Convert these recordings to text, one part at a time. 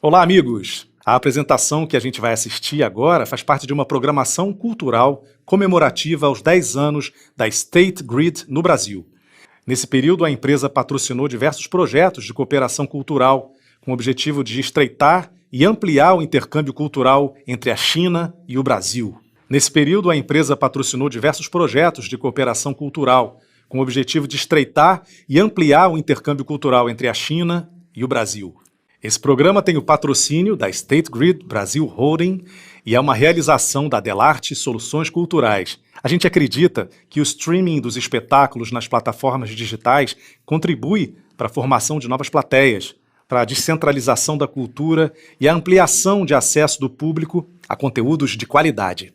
Olá, amigos! A apresentação que a gente vai assistir agora faz parte de uma programação cultural comemorativa aos 10 anos da State Grid no Brasil. Nesse período, a empresa patrocinou diversos projetos de cooperação cultural, com o objetivo de estreitar e ampliar o intercâmbio cultural entre a China e o Brasil. Nesse período, a empresa patrocinou diversos projetos de cooperação cultural, com o objetivo de estreitar e ampliar o intercâmbio cultural entre a China e o Brasil. Esse programa tem o patrocínio da State Grid Brasil Holding e é uma realização da Dellarte Soluções Culturais. A gente acredita que o streaming dos espetáculos nas plataformas digitais contribui para a formação de novas plateias, para a descentralização da cultura e a ampliação de acesso do público a conteúdos de qualidade.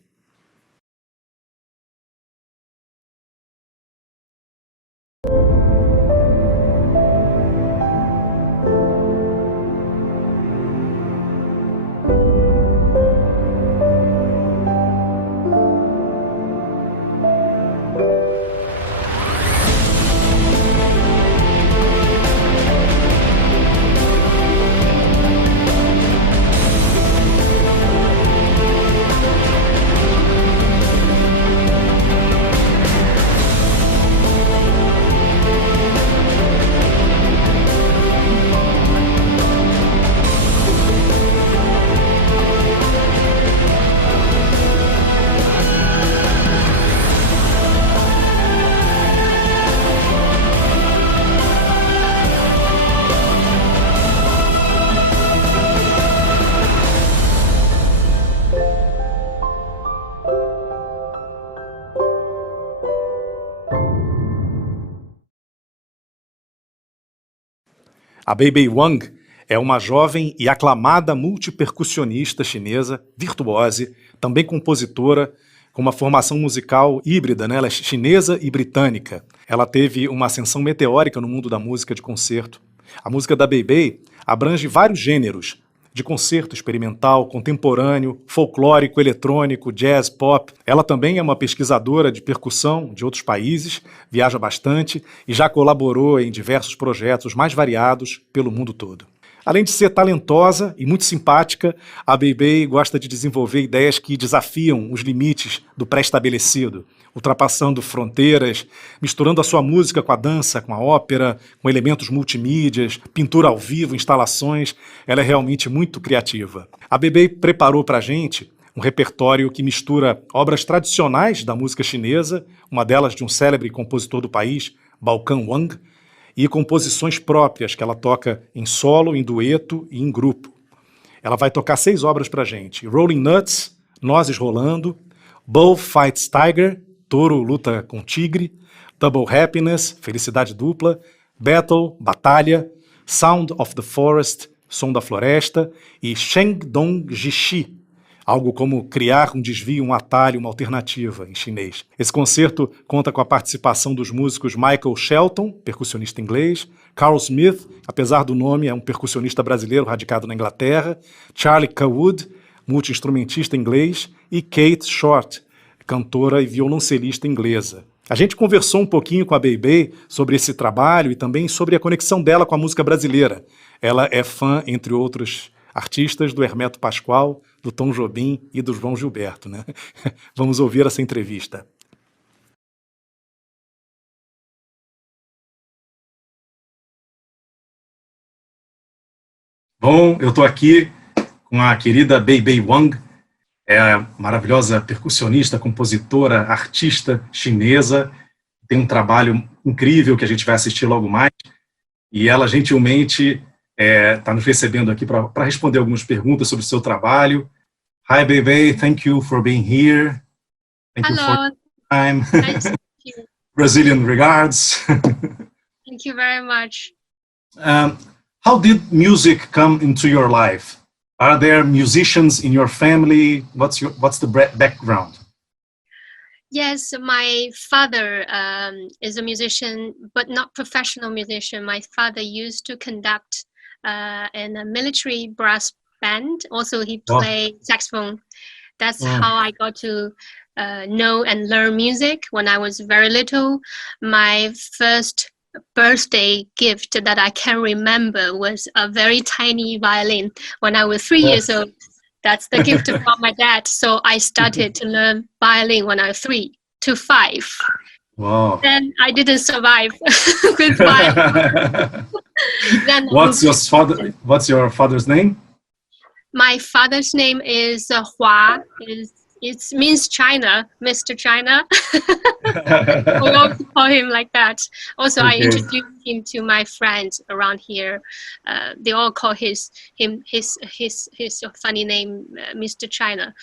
A Bebei Wang é uma jovem e aclamada multipercussionista chinesa, virtuose, também compositora, com uma formação musical híbrida, né? Ela é chinesa e britânica. Ela teve uma ascensão meteórica no mundo da música de concerto. A música da Bebei abrange vários gêneros, de concerto experimental, contemporâneo, folclórico, eletrônico, jazz, pop. Ela também é uma pesquisadora de percussão de outros países, viaja bastante e já colaborou em diversos projetos mais variados pelo mundo todo. Além de ser talentosa e muito simpática, a Bebei gosta de desenvolver ideias que desafiam os limites do pré-estabelecido, ultrapassando fronteiras, misturando a sua música com a dança, com a ópera, com elementos multimídias, pintura ao vivo, instalações. Ela é realmente muito criativa. A Bebei preparou para a gente um repertório que mistura obras tradicionais da música chinesa, uma delas de um célebre compositor do país, Bebei Wang, e composições próprias que ela toca em solo, em dueto e em grupo. Ela vai tocar 6 obras pra gente: Rolling Nuts, Nozes Rolando, Bull Fights Tiger, Touro luta com tigre, Double Happiness, Felicidade Dupla, Battle, Batalha, Sound of the Forest, Som da Floresta, e Shengdong Jishi, algo como criar um desvio, um atalho, uma alternativa em chinês. Esse concerto conta com a participação dos músicos Mike Skelton, percussionista inglês, Carl Smith, apesar do nome, é um percussionista brasileiro radicado na Inglaterra, Charlie Cawood, multi-instrumentista inglês, e Kate Shortt, cantora e violoncelista inglesa. A gente conversou um pouquinho com a Bebei sobre esse trabalho e também sobre a conexão dela com a música brasileira. Ela é fã, entre outros artistas, do Hermeto Pascoal, do Tom Jobim e do João Gilberto, né? Vamos ouvir essa entrevista. Bom, eu estou aqui com a querida Bebei Wang, é a maravilhosa percussionista, compositora, artista chinesa, tem um trabalho incrível que a gente vai assistir logo mais, e ela gentilmente está nos recebendo aqui para responder algumas perguntas sobre o seu trabalho. Hi, Bebei, thank you for being here. Thank you for Hello, your time. nice to meet you. Brazilian regards. Thank you very much. How did music come into your life? Are there musicians in your family? What's the background? Yes, my father is a musician, but not professional musician. My father used to conduct in a military brass band. Also, he played saxophone. That's how I got to know and learn music when I was very little. My first birthday gift that I can remember was a very tiny violin when I was 3 years old. That's the gift from my dad. So I started to learn violin when I was 3 to 5. Wow. Then I didn't survive with violin. Then What's your father's name? my father's name is Hua. It means China, Mr. China. We always call him like that. Also, I introduced him to my friends around here. They all call his funny name Mr. China.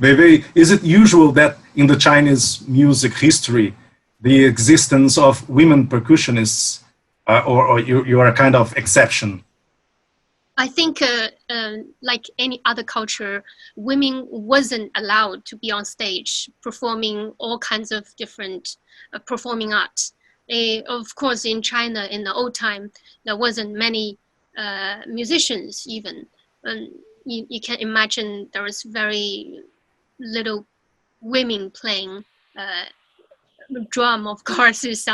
Bebei, is it usual that in the Chinese music history, the existence of women percussionists, or you are a kind of exception? I think, like any other culture, women wasn't allowed to be on stage performing all kinds of different performing arts. Of course, in China, in the old time, there wasn't many musicians even. You can imagine there was very little women playing drum. Of course, it's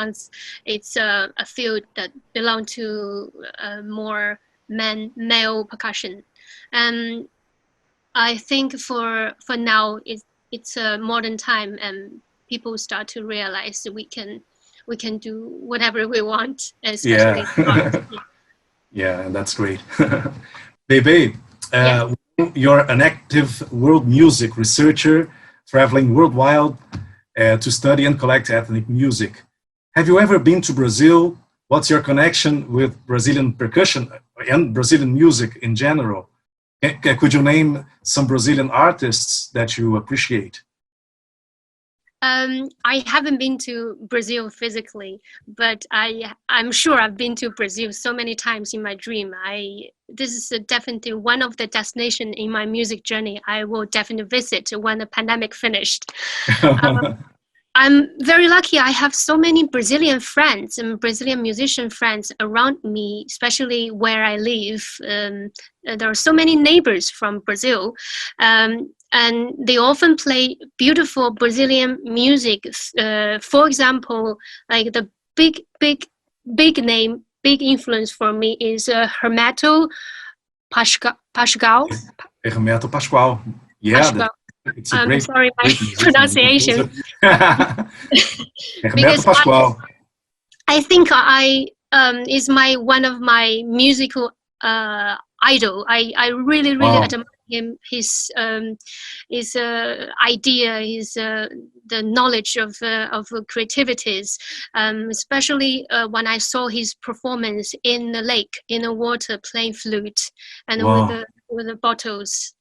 a field that belongs to more male percussion, and I think for now it's a modern time, and people start to realize we can do whatever we want, especially yeah, that's great. Bebei, you're an active world music researcher, traveling worldwide to study and collect ethnic music. Have you ever been to Brazil? What's your connection with Brazilian percussion and Brazilian music in general? Could you name some Brazilian artists that you appreciate? I haven't been to Brazil physically, but I'm sure I've been to Brazil so many times in my dream. This is definitely one of the destinations in my music journey I will definitely visit when the pandemic finished. I'm very lucky. I have so many Brazilian friends and Brazilian musician friends around me, especially where I live. There are so many neighbors from Brazil, and they often play beautiful Brazilian music. For example, like the big name, big influence for me is Hermeto Pascoal. Hermeto Pascoal. Yeah. I'm sorry, my pronunciation. Because Pascoal. I think is one of my musical idol. I really admire him. His idea, the knowledge of creativities, especially when I saw his performance in the lake, in the water, playing flute and with the bottles.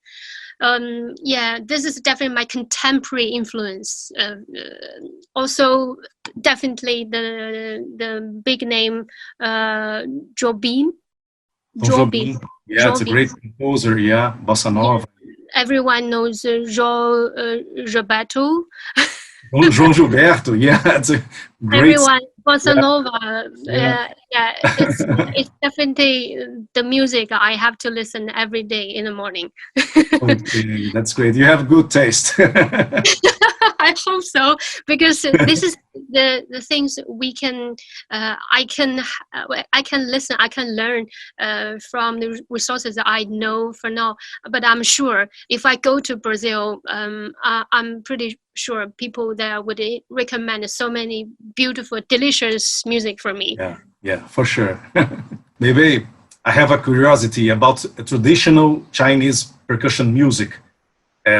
This is definitely my contemporary influence. Also, definitely the big name Jobim. Jobim. Yeah, it's a great composer. Yeah, bossa nova. Everyone knows Gilberto. João Gilberto. Yeah, it's a great. Everyone. Bossa nova, it's definitely the music I have to listen every day in the morning. Okay, that's great. You have good taste. I hope so, because this is the things we can. I can listen. I can learn from the resources that I know for now. But I'm sure if I go to Brazil, I'm pretty sure people there would recommend so many beautiful, delicious music for me. Yeah, for sure. Maybe I have a curiosity about traditional Chinese percussion music,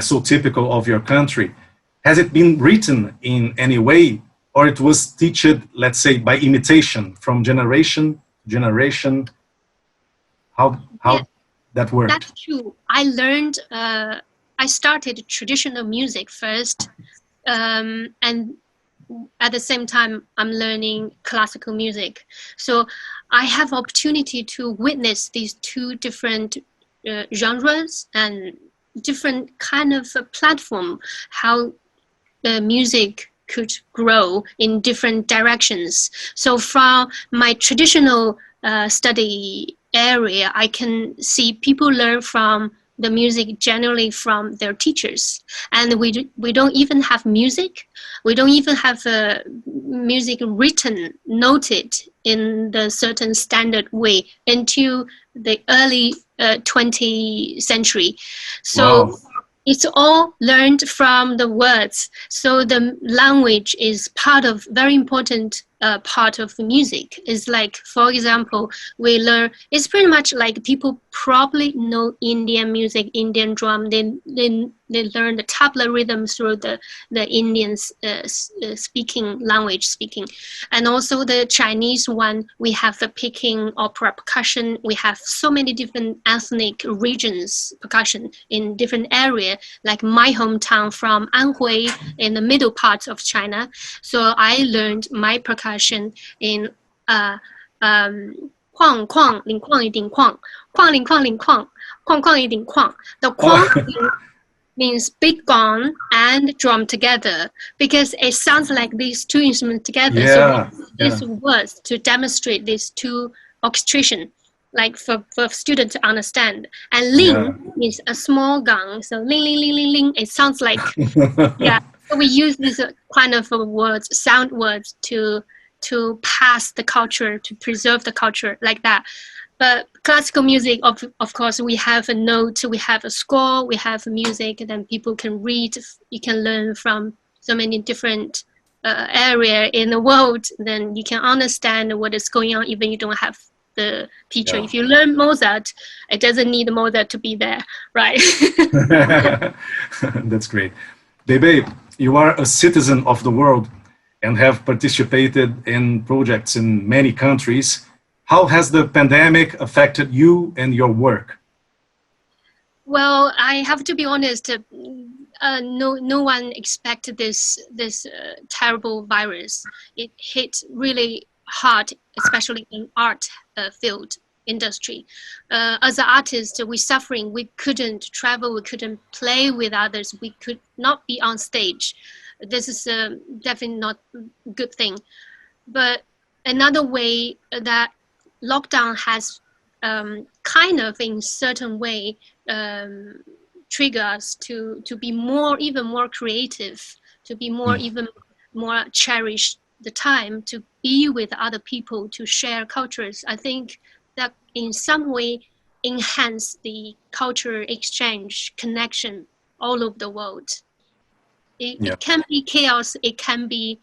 so typical of your country. Has it been written in any way, or it was taught, let's say, by imitation from generation to generation? How that worked? That's true. I learned. I started traditional music first, and at the same time, I'm learning classical music. So I have opportunity to witness these two different genres and different kind of platform, how music could grow in different directions. So from my traditional study area, I can see people learn from the music generally from their teachers. And we don't even have music. We don't even have music written, noted in the certain standard way until the early 20th century. So wow. It's all learned from the words. So the language is very important part of the music. It's like, for example, we learn, it's pretty much like people probably know Indian music, Indian drum. They learn the tabla rhythm through the Indians language speaking. And also the Chinese one, we have the Peking opera percussion. We have so many different ethnic regions percussion in different areas, like my hometown from Anhui in the middle part of China. So I learned my percussion in 框框领框一顶框框领框领框框框一顶框 The 框 means big gong and drum together, because it sounds like these two instruments together. Yeah, so these words to demonstrate these two orchestration, like for students to understand. And ling is a small gong, so ling ling ling ling ling. It sounds like yeah. So we use these kind of words, sound words, to pass the culture, to preserve the culture like that. But classical music, of course, we have a note, we have a score, we have music, and then people can read. You can learn from so many different areas in the world. Then you can understand what is going on, even you don't have the teacher. If you learn Mozart, it doesn't need Mozart to be there, right? That's great. Bebei, you are a citizen of the world and have participated in projects in many countries. How has the pandemic affected you and your work? Well, I have to be honest. No one expected this terrible virus. It hit really hard, especially in art field industry. As an artist, we're suffering. We couldn't travel. We couldn't play with others. We could not be on stage. This is definitely not a good thing. But another way that lockdown has kind of in certain way trigger us to be even more creative, to be even more cherish the time to be with other people, to share cultures. I think that in some way enhance the culture exchange connection all over the world. It can be chaos, it can be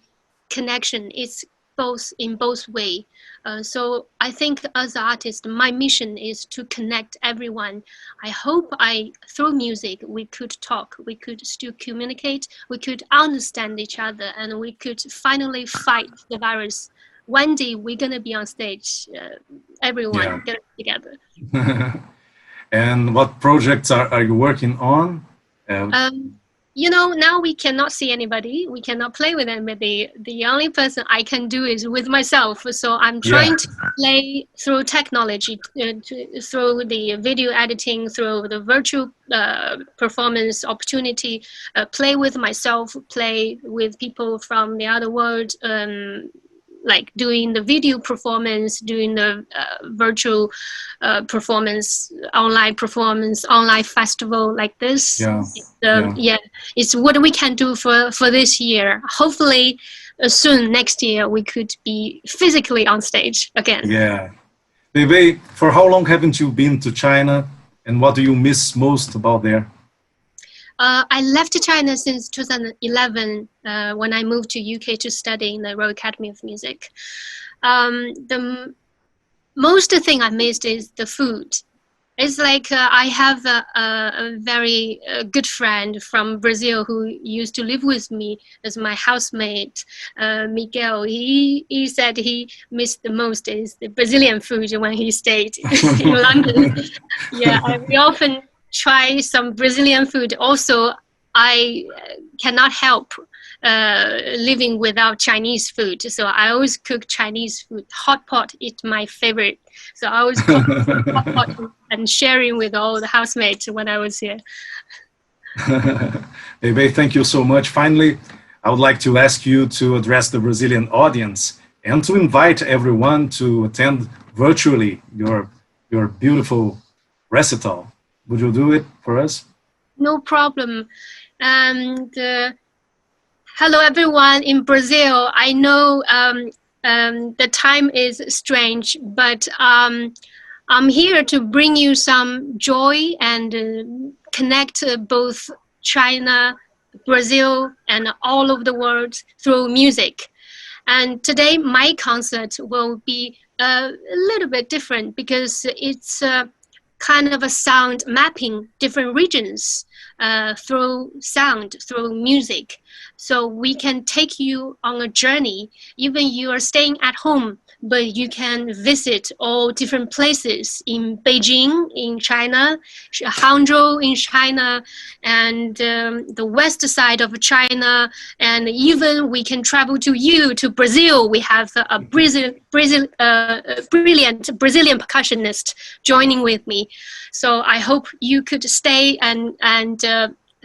connection. It's both in both way. So I think as an artist, my mission is to connect everyone. I hope through music, we could talk, we could still communicate, we could understand each other, and we could finally fight the virus. One day we're gonna be on stage, everyone get together. And what projects are you working on? You know, now we cannot see anybody. We cannot play with anybody. The only person I can do is with myself. So I'm trying to play through technology, through the video editing, through the virtual performance opportunity, play with myself, play with people from the other world, like doing the video performance, doing the virtual performance, online festival like this. It's what we can do for this year. Hopefully soon next year we could be physically on stage again. Yeah. Bebei, for how long haven't you been to China, and what do you miss most about there? I left China since 2011 when I moved to UK to study in the Royal Academy of Music. The most thing I missed is the food. It's like I have a very good friend from Brazil who used to live with me as my housemate, Miguel. He said he missed the most is the Brazilian food when he stayed in London. We often try some Brazilian food. Also, I cannot help living without Chinese food. So I always cook Chinese food. Hot pot is my favorite. So I always cook hot pot and sharing with all the housemates when I was here. Bebei, thank you so much. Finally, I would like to ask you to address the Brazilian audience and to invite everyone to attend virtually your beautiful recital. Would you do it for us? No problem. And hello, everyone in Brazil. I know the time is strange, but I'm here to bring you some joy and connect both China, Brazil, and all over the world through music. And today, my concert will be a little bit different because it's kind of a sound mapping different regions through sound, through music. So we can take you on a journey. Even you are staying at home, but you can visit all different places in Beijing, in China, Hangzhou in China, and the west side of China. And even we can travel to Brazil. We have a brilliant Brazilian percussionist joining with me. So I hope you could stay and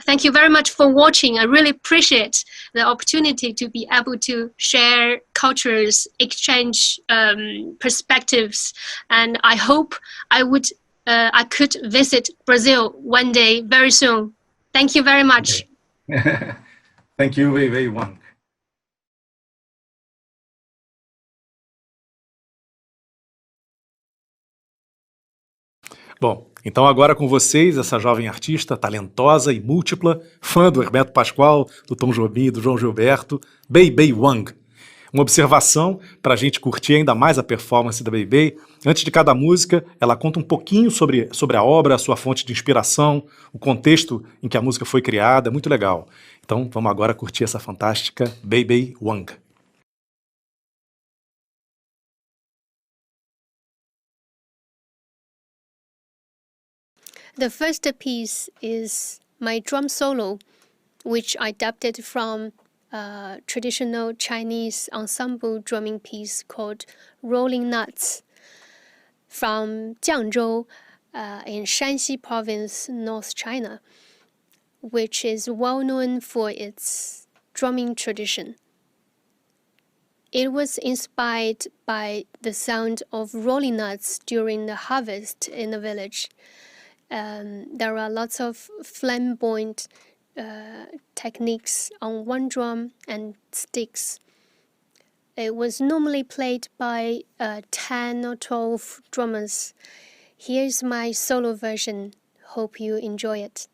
thank you very much for watching. I really appreciate the opportunity to be able to share cultures, exchange perspectives, and I hope I could visit Brazil one day very soon. Thank you very much. Okay. Thank you, Bebei Wang. Bom, então agora com vocês, essa jovem artista, talentosa e múltipla, fã do Hermeto Pascoal, do Tom Jobim e do João Gilberto, Bebei Wang. Uma observação para a gente curtir ainda mais a performance da Bebei. Antes de cada música, ela conta um pouquinho sobre a obra, a sua fonte de inspiração, o contexto em que a música foi criada, muito legal. Então vamos agora curtir essa fantástica Bebei Wang. The first piece is my drum solo, which I adapted from a traditional Chinese ensemble drumming piece called Rolling Nuts from Jiangzhou in Shanxi province, North China, which is well known for its drumming tradition. It was inspired by the sound of rolling nuts during the harvest in the village. There are lots of flamboyant techniques on one drum and sticks. It was normally played by 10 or 12 drummers. Here's my solo version. Hope you enjoy it.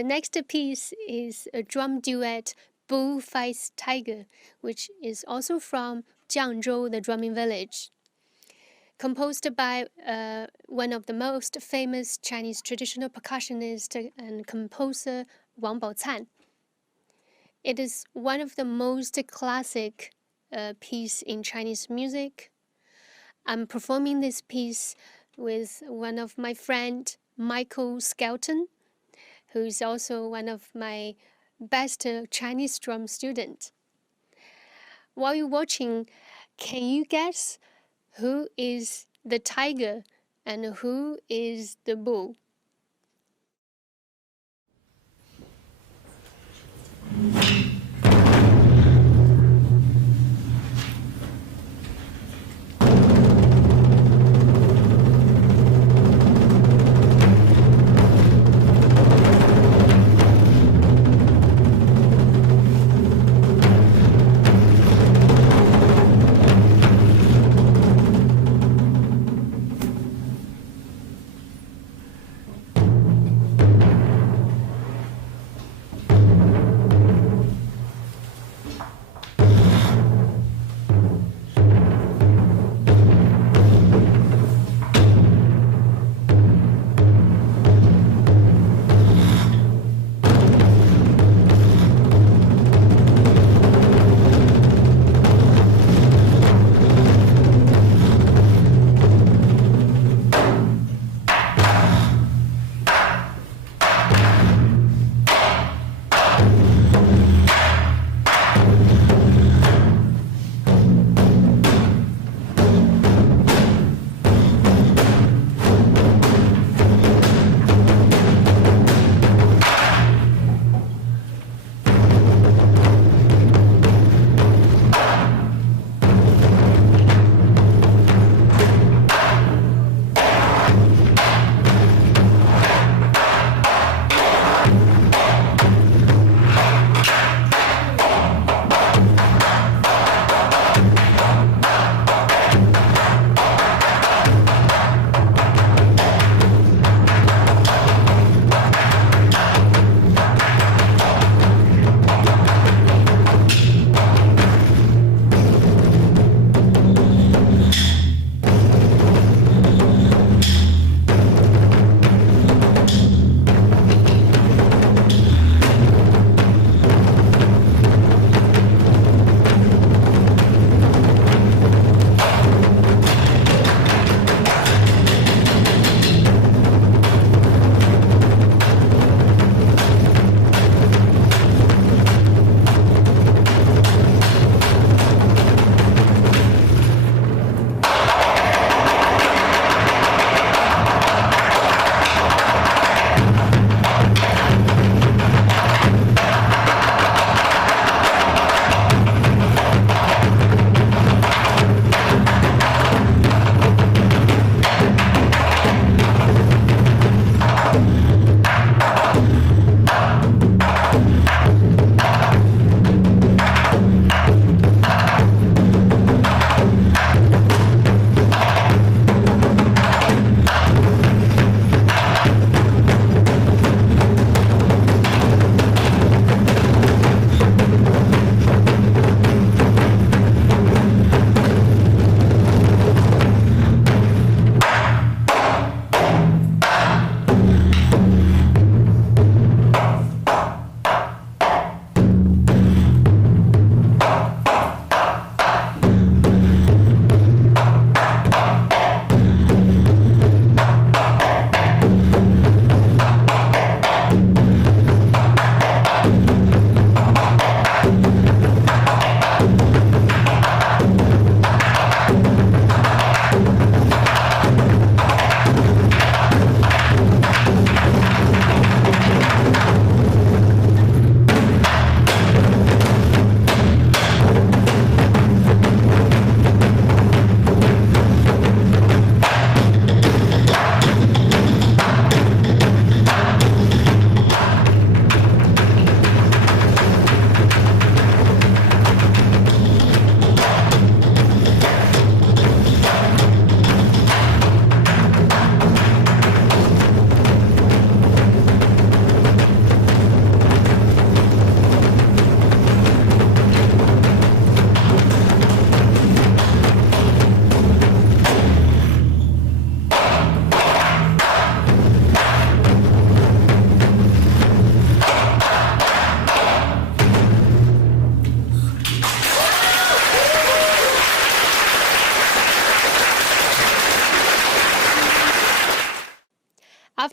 The next piece is a drum duet, Bull Fights Tiger, which is also from Jiangzhou, the drumming village, composed by one of the most famous Chinese traditional percussionist and composer, Wang Baocan. It is one of the most classic piece in Chinese music. I'm performing this piece with one of my friend, Mike Skelton, who is also one of my best Chinese drum students. While you're watching, can you guess who is the tiger and who is the bull?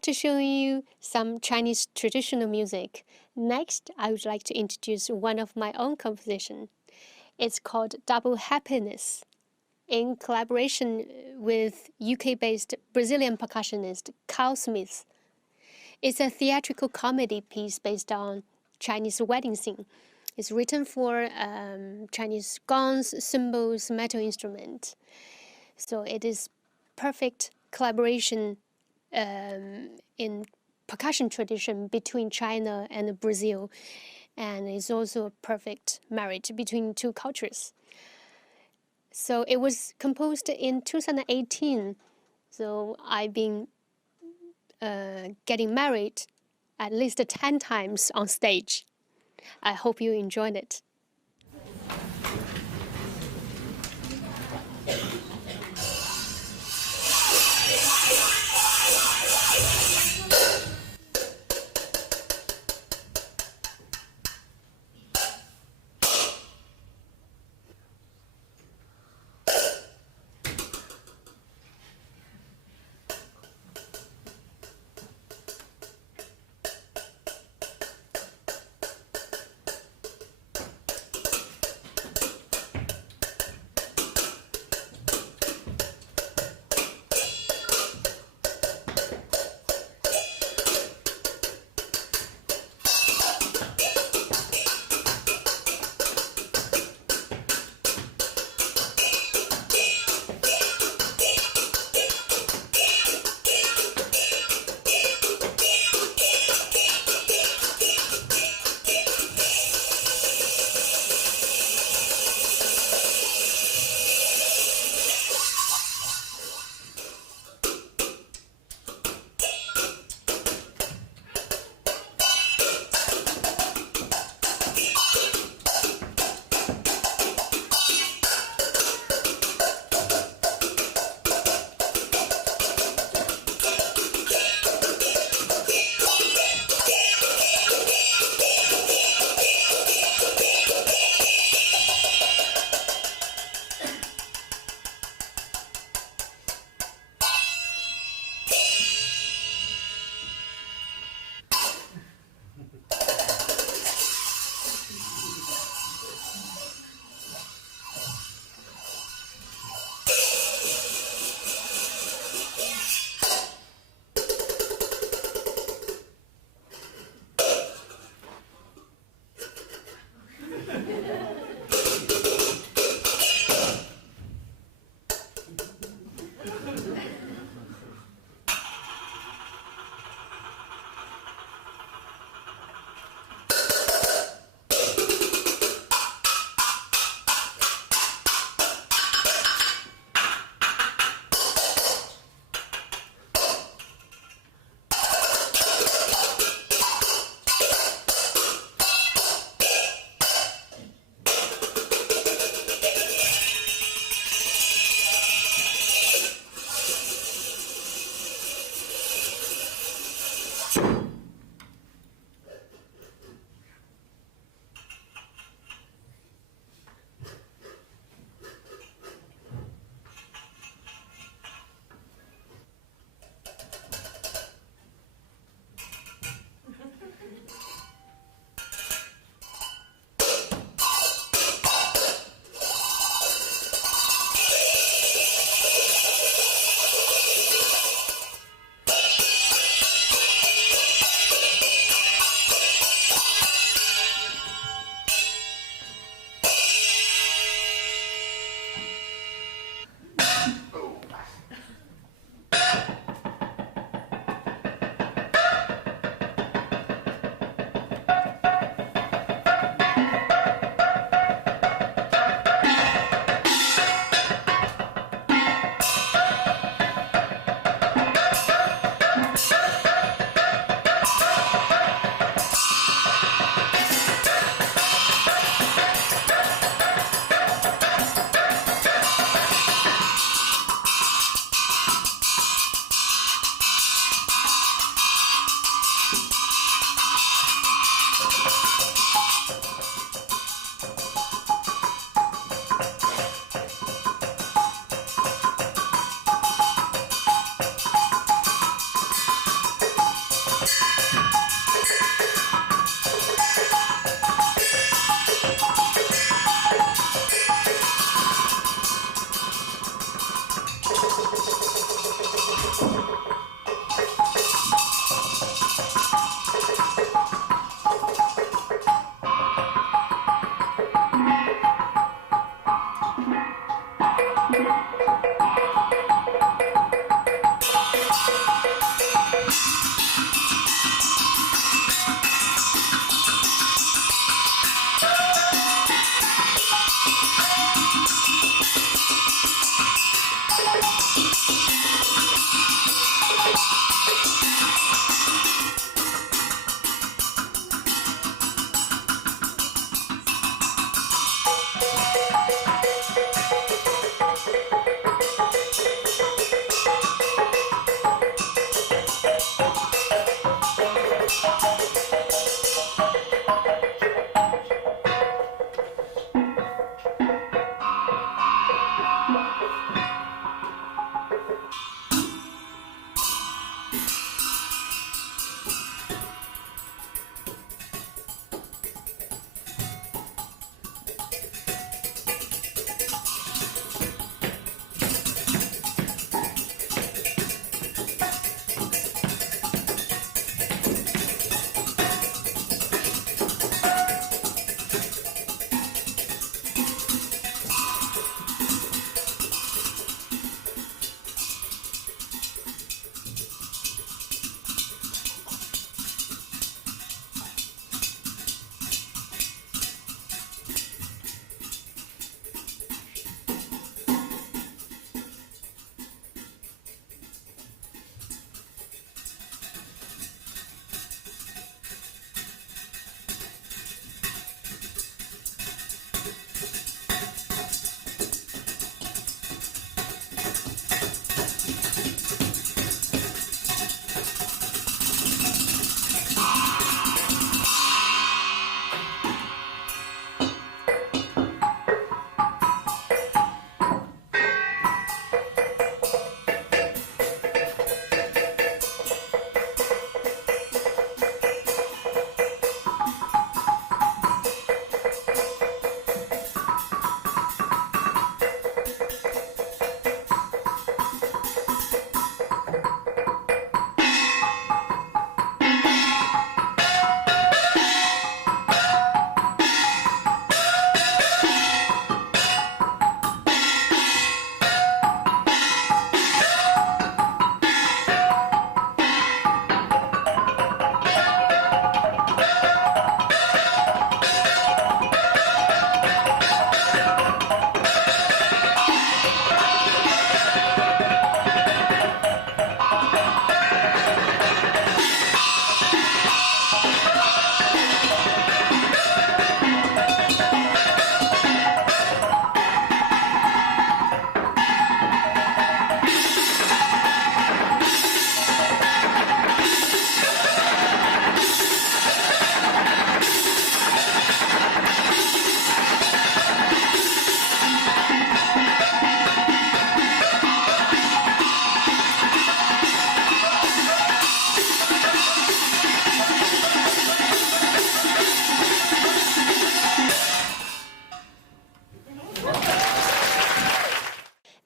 after showing you some Chinese traditional music, next I would like to introduce one of my own composition. It's called Double Happiness, in collaboration with UK-based Brazilian percussionist Carl Smith. It's a theatrical comedy piece based on Chinese wedding scene. It's written for Chinese gongs, cymbals, metal instrument. So it is perfect collaboration in percussion tradition between China and Brazil, and it's also a perfect marriage between two cultures. So it was composed in 2018. So I've been getting married at least 10 times on stage. I hope you enjoyed it.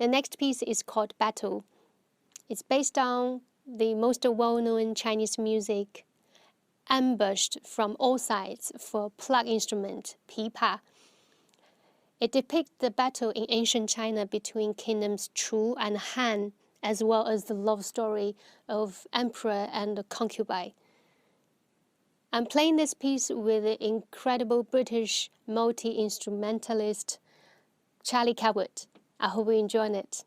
The next piece is called Battle. It's based on the most well-known Chinese music, ambushed from all sides for plug instrument, pipa. It depicts the battle in ancient China between kingdoms Chu and Han, as well as the love story of emperor and concubine. I'm playing this piece with the incredible British multi-instrumentalist Charlie Cawood. I hope you enjoy it.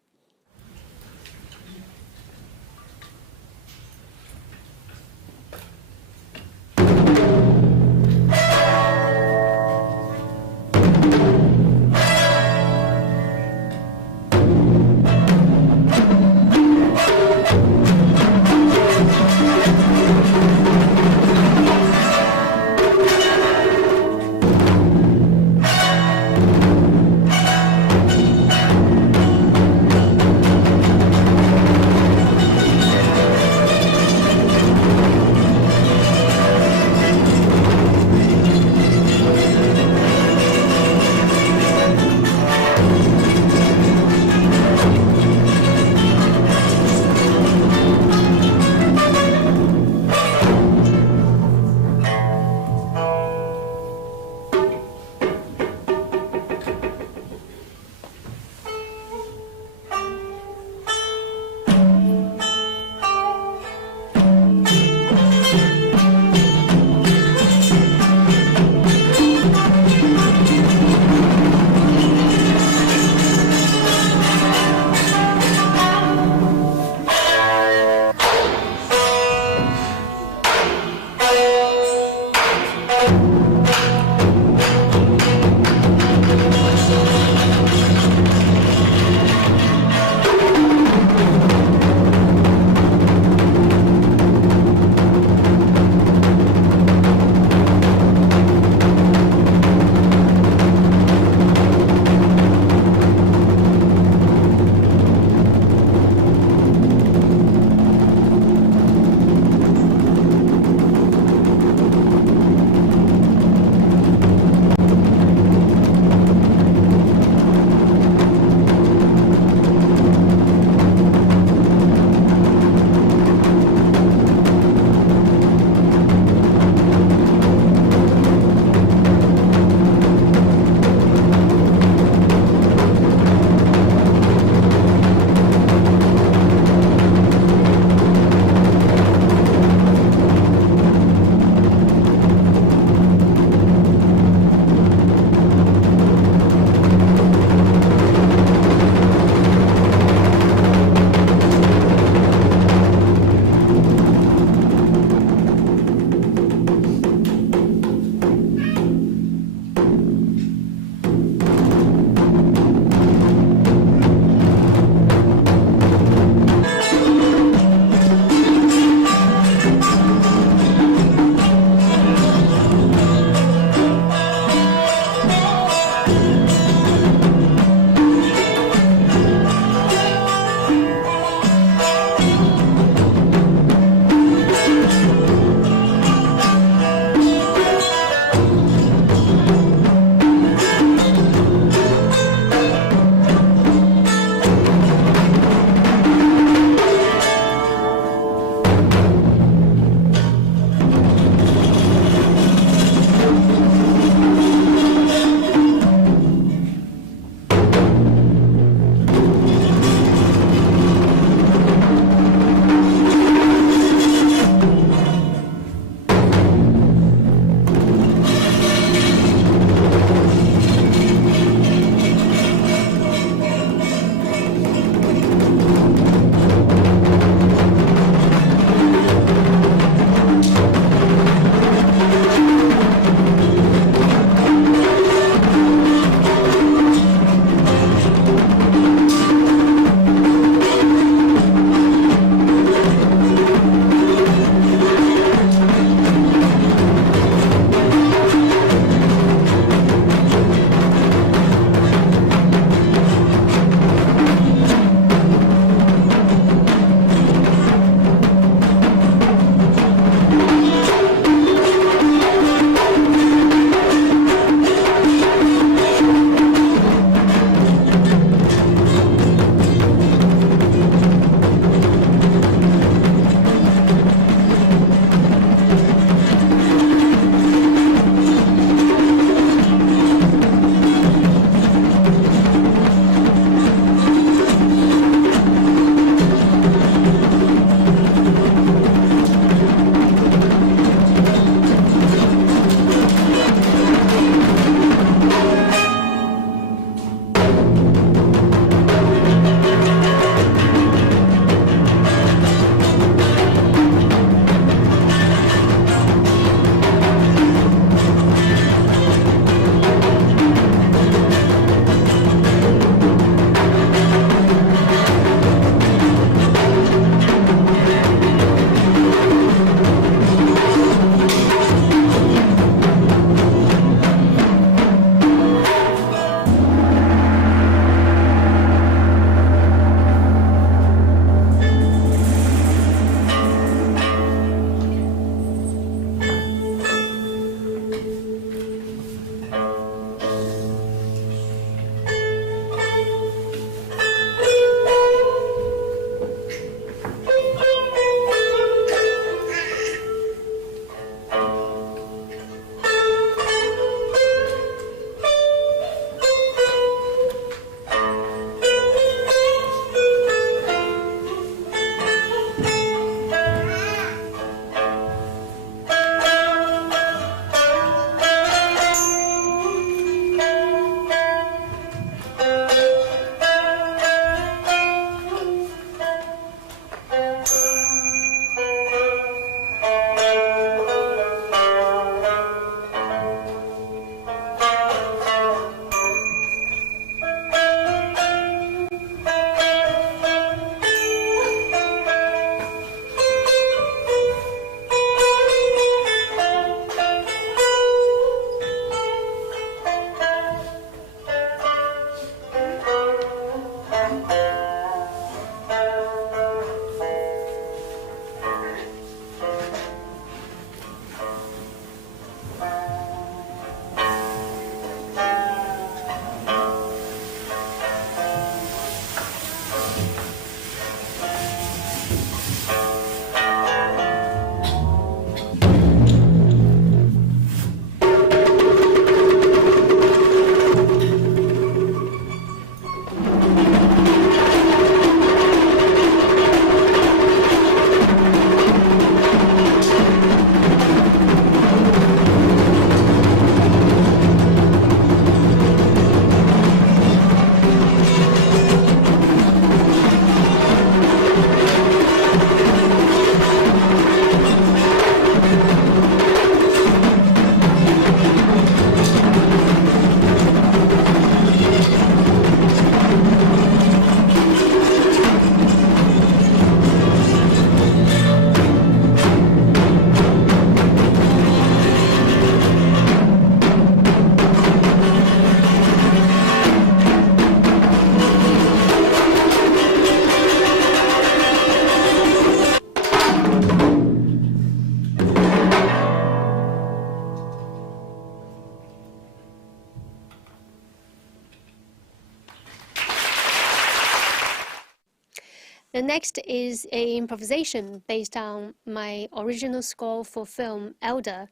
The next is an improvisation based on my original score for film Elder,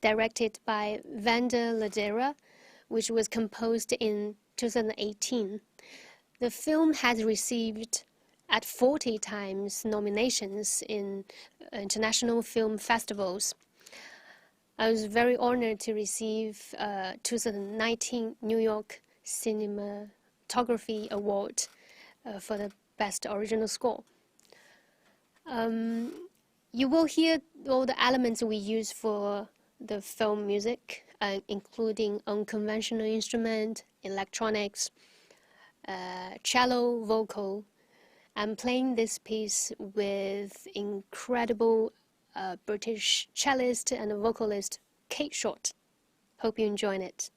directed by Vander Ladera, which was composed in 2018. The film has received at 40 times nominations in international film festivals. I was very honored to receive 2019 New York Cinematography Award for the Best Original Score. You will hear all the elements we use for the film music, including unconventional instrument, electronics, cello, vocal. I'm playing this piece with incredible British cellist and vocalist Kate Shortt. Hope you enjoy it.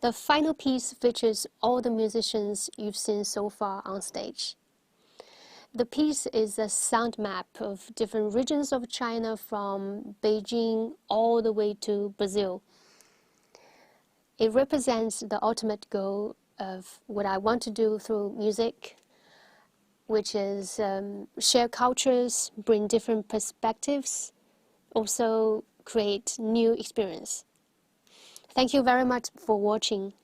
The final piece features all the musicians you've seen so far on stage. The piece is a sound map of different regions of China from Beijing all the way to Brazil. It represents the ultimate goal of what I want to do through music, which is share cultures, bring different perspectives, also create new experience. Thank you very much for watching.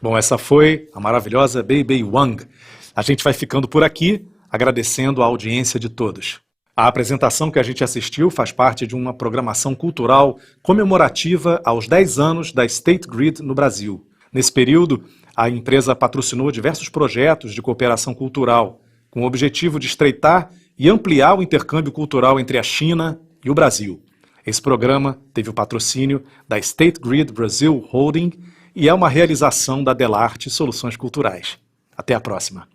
Bom, essa foi a maravilhosa Bebei Wang. A gente vai ficando por aqui, agradecendo a audiência de todos. A apresentação que a gente assistiu faz parte de uma programação cultural comemorativa aos 10 anos da State Grid no Brasil. Nesse período, a empresa patrocinou diversos projetos de cooperação cultural, com o objetivo de estreitar e ampliar o intercâmbio cultural entre a China e o Brasil. Esse programa teve o patrocínio da State Grid Brasil Holding e é uma realização da Dellarte Soluções Culturais. Até a próxima.